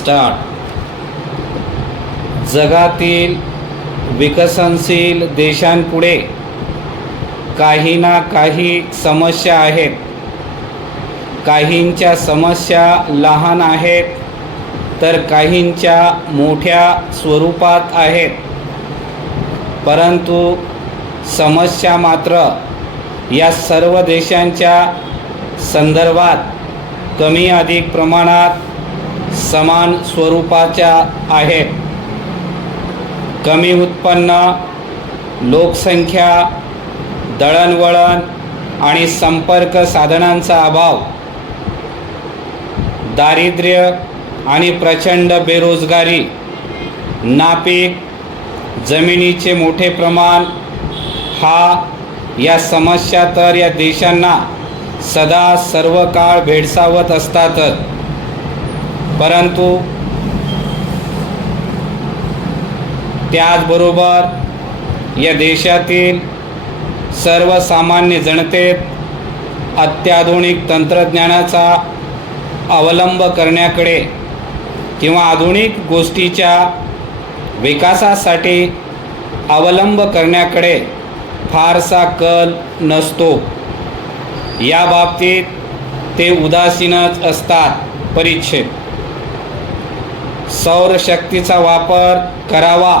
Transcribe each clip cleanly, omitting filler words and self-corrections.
Start. जगातील विकसनशील देशांपुढे काही ना काही समस्या आहेत. काहींच्या समस्या लहान आहेत तर काहींच्या मोठ्या स्वरूपात आहेत, परंतु समस्या मात्र या सर्व देशांच्या संदर्भात कमी अधिक प्रमाणात समान स्वरूपाच्या आहेत. कमी उत्पन्न, लोकसंख्या, दळणवळण आणि संपर्क साधनांचा अभाव, दारिद्र्य आणि प्रचंड बेरोजगारी, नापीक जमिनीचे मोठे प्रमाण या समस्या तर या देशांना सदा सर्व काळ भेडसावत असतातच. परंतु त्याचबरोबर या देशातील सर्वसामान्य जनतेत अत्याधुनिक तंत्रज्ञानाचा अवलंब करण्याकडे किंवा आधुनिक गोष्टीच्या विकासासाठी अवलंब करण्याकडे फारसा कल नसतो. या बाबतीत ते उदासीनच असतात. परिच्छेद. सौरशक्तीचा वापर करावा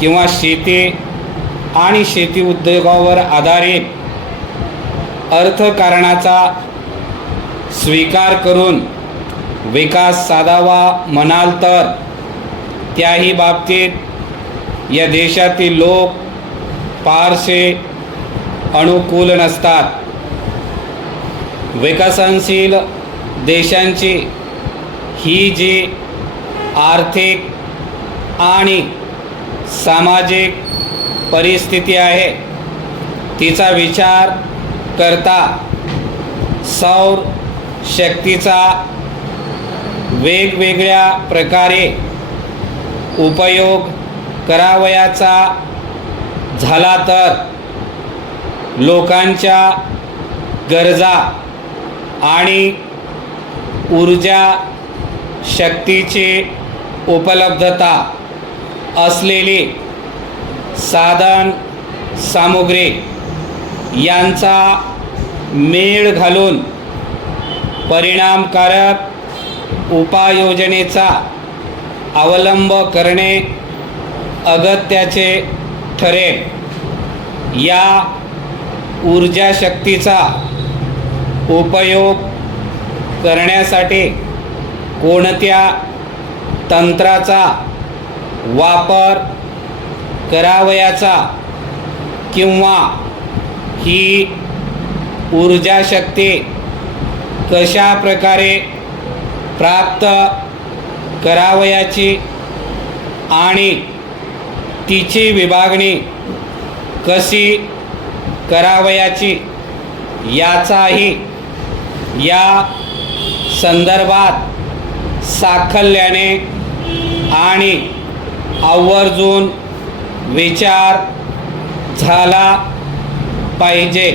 किंवा शेती आणि शेती उद्योगावर आधारित अर्थकारणाचा स्वीकार करून विकास साधावा म्हणाल तर त्याही बाबतीत या देशातील लोक फारसे अनुकूल नसतात. विकसनशील देशांची ही जी आर्थिक आणि सामाजिक परिस्थिती आहे तिचा विचार करता सौर शक्तीचा वेगवेगळ्या प्रकारे उपयोग करावयाचा झाला तर लोकांच्या गरजा आणि ऊर्जा शक्तीची उपलब्धता असलेली साधन सामुग्री यांचा मेळ घालून परिणामकारक उपाययोजनेचा अवलंब करणे अगत्याचे ठरेल. या ऊर्जा शक्तीचा उपयोग करण्यासाठी कोणत्या तंत्राचा वापर करावयाचा किंवा ही ऊर्जा शक्ती कशा प्रकारे प्राप्त करावयाची आणि तिची विभागणी कशी करावयाची याचाही या संदर्भात साकल्याने आणि आवर्जून विचार झाला पाहिजे.